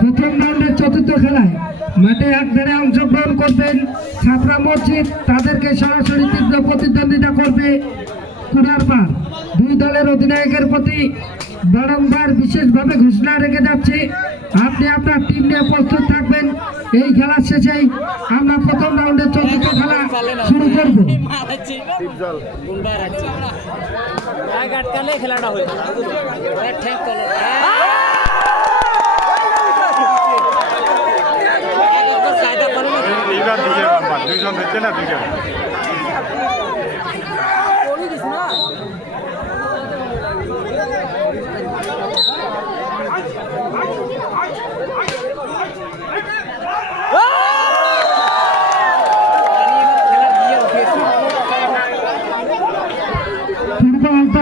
প্রথম রাউন্ডের চতুর্থ খেলায় মাঠে একধারে অংশগ্রহণ করবেন ছাপড়া মসজিদ, তাদেরকে সরাসরি তীব্র প্রতিদ্বন্দ্বিতা করবে কুড়ারপাড়। দুই দলের অধিনায়কের প্রতি বারংবার বিশেষভাবে ঘোষণা রেখে যাচ্ছে, আপনি আপনার টিম নিয়ে প্রস্তুত থাকবেন। এই খেলার শেষেই আমরা প্রথম রাউন্ডের চতুর্থ খেলা শুরু করব। খেলাটা হয়েছে দুইজন দিচ্ছে না দুইজন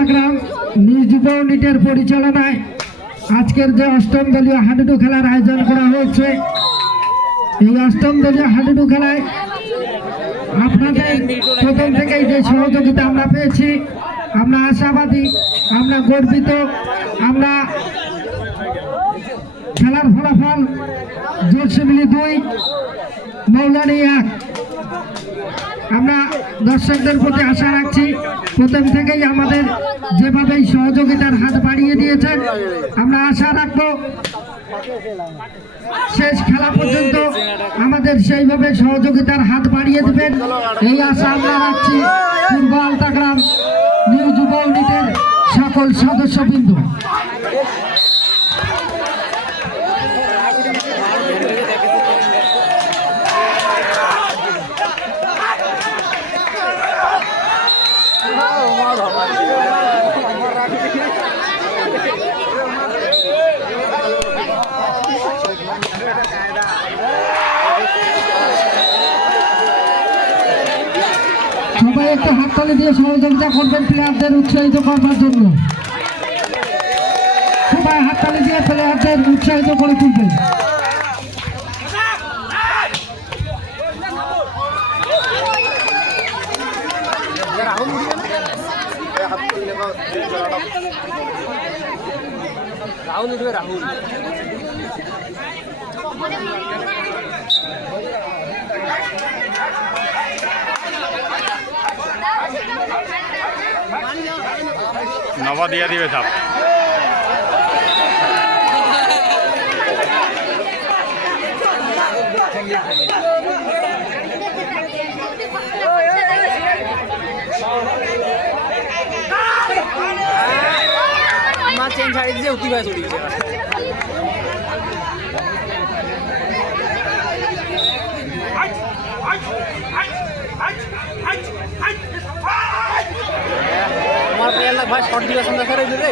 গ্রাম নিজ যুব ইউনিটের পরিচালনায় আজকের যে অষ্টম দলীয় হাডুডু খেলার আয়োজন করা হয়েছে, এই অষ্টম দলীয় হাডুডু খেলায় আপনাদের প্রথম থেকেই যে সহযোগিতা আমরা পেয়েছি, আমরা আশাবাদী, আমরা গর্বিত। আমরা খেলার ফলাফল জোরসিমিলি 2 মৌলানি 1। আমরা দর্শকদের প্রতি আশা রাখছি, প্রথম থেকেই আমাদের যেভাবেই সহযোগিতার হাত বাড়িয়ে দিয়েছেন, আমরা আশা রাখবো শেষ খেলা পর্যন্ত আমাদের সেইভাবে সহযোগিতার হাত বাড়িয়ে দেবেন, এই আশা আমরা রাখছি পূর্ব আলতাগ্রাম নিউ যুব ইউনিটের সকল সদস্যবৃন্দ। সবাই একটু হাততালি দিয়ে সহযোগিতা করবেন প্লেয়ারদের উৎসাহিত করবার জন্য। সবাই হাততালি দিয়ে প্লেয়ারদের উৎসাহিত করে তুলবেন। রাহুল নবা দিয়া দিবে চাপ চেঞ্জ ছাড়ি দিয়েছে উঠি ভাই চলে গেছে। আমার প্লেয়ার লাগ ভাই শর্ট দিবে সন্ধ্যা করে দিবে।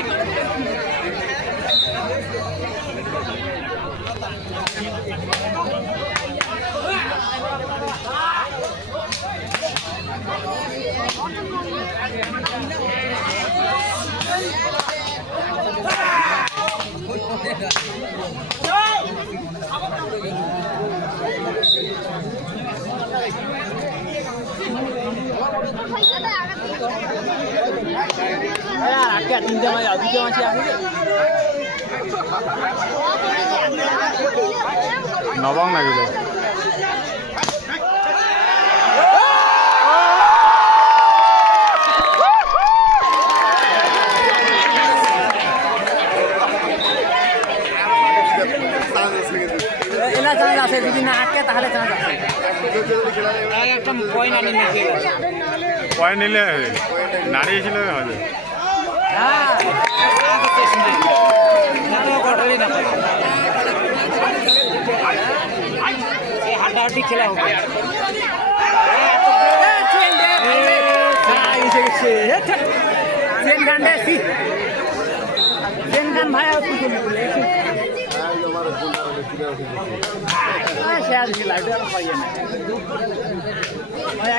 তিনটে মাছ দুটো মাছি আছে নবং লাগিলে এলা চান্স আছে, যদি না আটকে তাহলে চান্স আছে। একটা পয়েন্ট আনি পয়েন্ট নিলে নাড়িয়েছিল হয়তো হাড্ডাহাড্ডি খেলা হবে।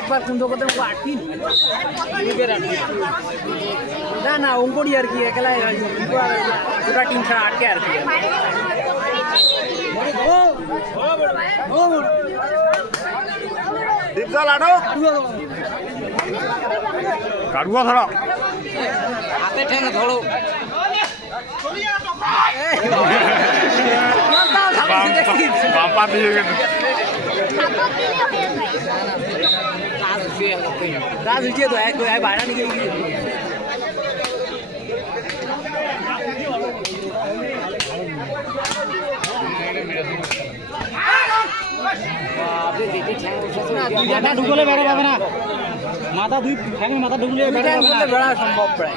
একবার কুন্দ করতে আটকি না না অঙ্কড়ি আর কি একলাই পুরা টিম ছাড়া আটকে আর কি। দীপজল আটো কাটুয়া ধরো হাতে ঠেঙে ধরো বাম্পার দিয়ে কিন্তু রাজ উঠিয়ে তো এক বাইরে নিয়ে গিয়ে মাথা ঢুকলে বেড়া পাবে না মাথা দুই ঠ্যাঙে মাথা ঢুকলে বেড়া পাবে না বেড়া সম্ভব প্রায়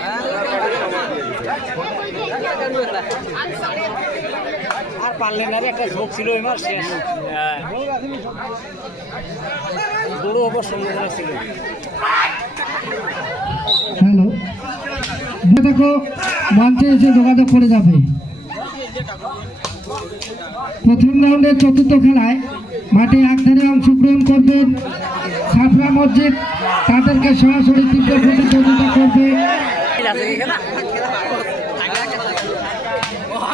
আর পারলেন না রে একটা ঝোঁক ছিল এবার শেষ বড় হবার সম্ভাবনা ছিল হ্যালো দেখো মঞ্চে এসে যোগাযোগ করে যাবে। প্রথম রাউন্ডের চতুর্থ খেলায় মাঠে একধারে অংশগ্রহণ করবেন সাফরা মসজিদ, তাদেরকে সরাসরি তীব্র প্রতিদ্বন্দ্বিতা করবে।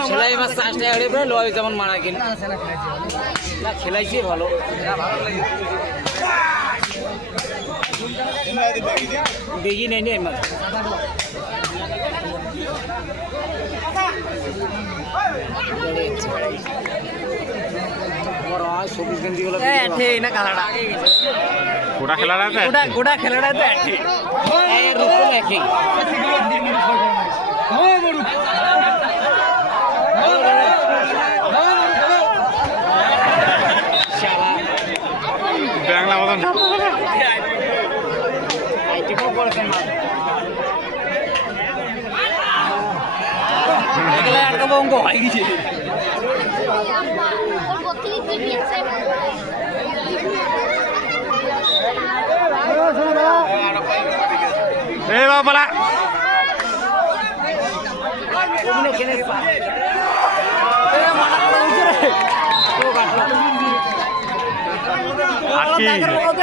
সেলাই মাছ চাষটা এড়ে পড়ে লয় যেমন মারা কিনা না খেলাইছে ভালো বেগি নেই নেই মাছ সবুজ গেঞ্জি গুলো না কালাটা গোটা খেলাটা গোটা খেলাটা তো রূপ একই বাংলা মতন অঙ্ক হয়ে গেছে এই বাবা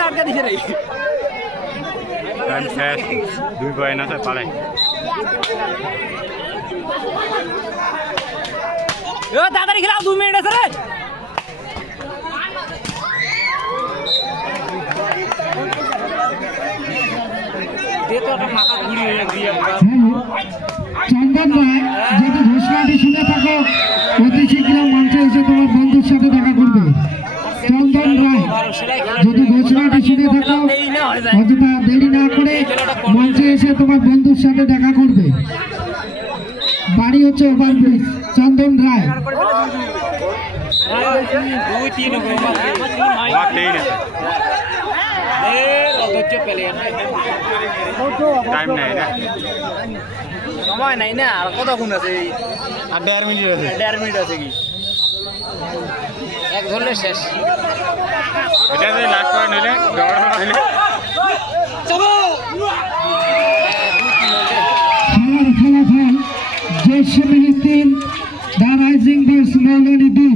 আটকে দিছে রে শেষ দুই পয়েন্ট আছে পারে তাড়াতাড়ি খেলাও 2 মিনিট আছে রে মাথা ঘুরি হয়ে গিয়ে চন্দন রায়, যদি ঘোষণাটি শুনে থাকো অতি শীঘ্র মঞ্চে এসে তোমার বন্ধুর সাথে দেখা করবে। চন্দন রায়, যদি ঘোষণাটি শুনে থাকো অযথা দেরি না করে মঞ্চে এসে তোমার বন্ধুর সাথে দেখা করবে। বাড়ি হচ্ছে ওভারব্রিজ। চন্দন রায়, 2-3 টাইম নাই না সময় নাই না আর কতক্ষণ আছে আর 1.5 মিনিট আছে 1.5 মিনিট আছে কি এক ধরলে শেষ এটা যে লাস্ট পয়েন্ট হইলে দৌড় হইলে খেলার ফলাফল জয়সমিনী 3, দ্য রাইজিং বয়েজ মৌলানি 2।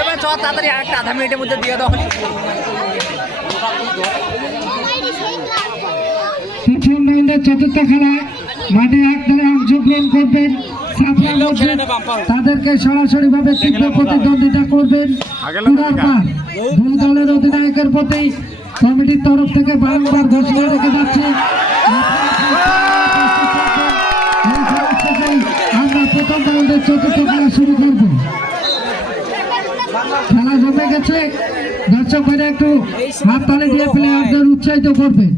এবার চল তাড়াতাড়ি আরেকটা আধা মিনিটের মধ্যে দিয়ে দাও প্রথম রাউন্ডের চতুর্থ খেলায় মাঠে একধারে অংশগ্রহণ করবেন সাফরা মসজিদ, তাদেরকে সরাসরি ভাবে তীব্র প্রতিদ্বন্দ্বিতা করবেন কুড়ার পার। দুই দলের অধিনায়কের প্রতি কমিটির তরফ থেকে বারংবার ঘোষণা রেখে যাচ্ছে আমরা প্রথম রাউন্ডের চতুর্থ খেলা শুরু করব। খেলা জমে গেছে, দর্শক ভাইরা একটু হাততালি দিয়ে প্লেয়ারদের উৎসাহিত করবেন।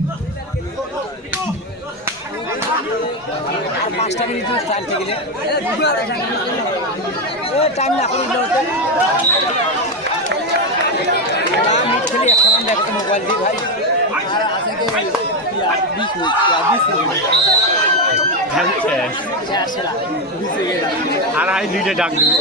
5টা মিনিট টাইম থেকে গেলে টাইম না করে মিট খেলি একটা মান দেখতে মোবাইল দিয়ে ভাই আর আছে কি 20 মিনিট 20 মিনিট আর আই দুইটা ডাক দিবে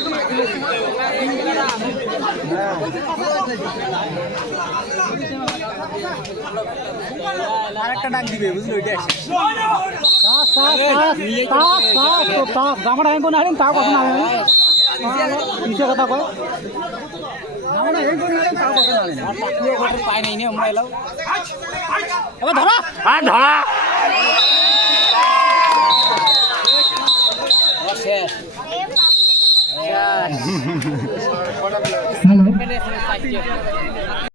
আরেকটা ডাক দিবে বুঝলি ওইটা জামাটা হেন কোন হারেন তাও কথা না কিসে কথা কয় জামাটা হেন কোন হারেন তাও কথা না পাই নাই আমরা এলাও এবার ধরো আর ধরা শেষ হ্যালো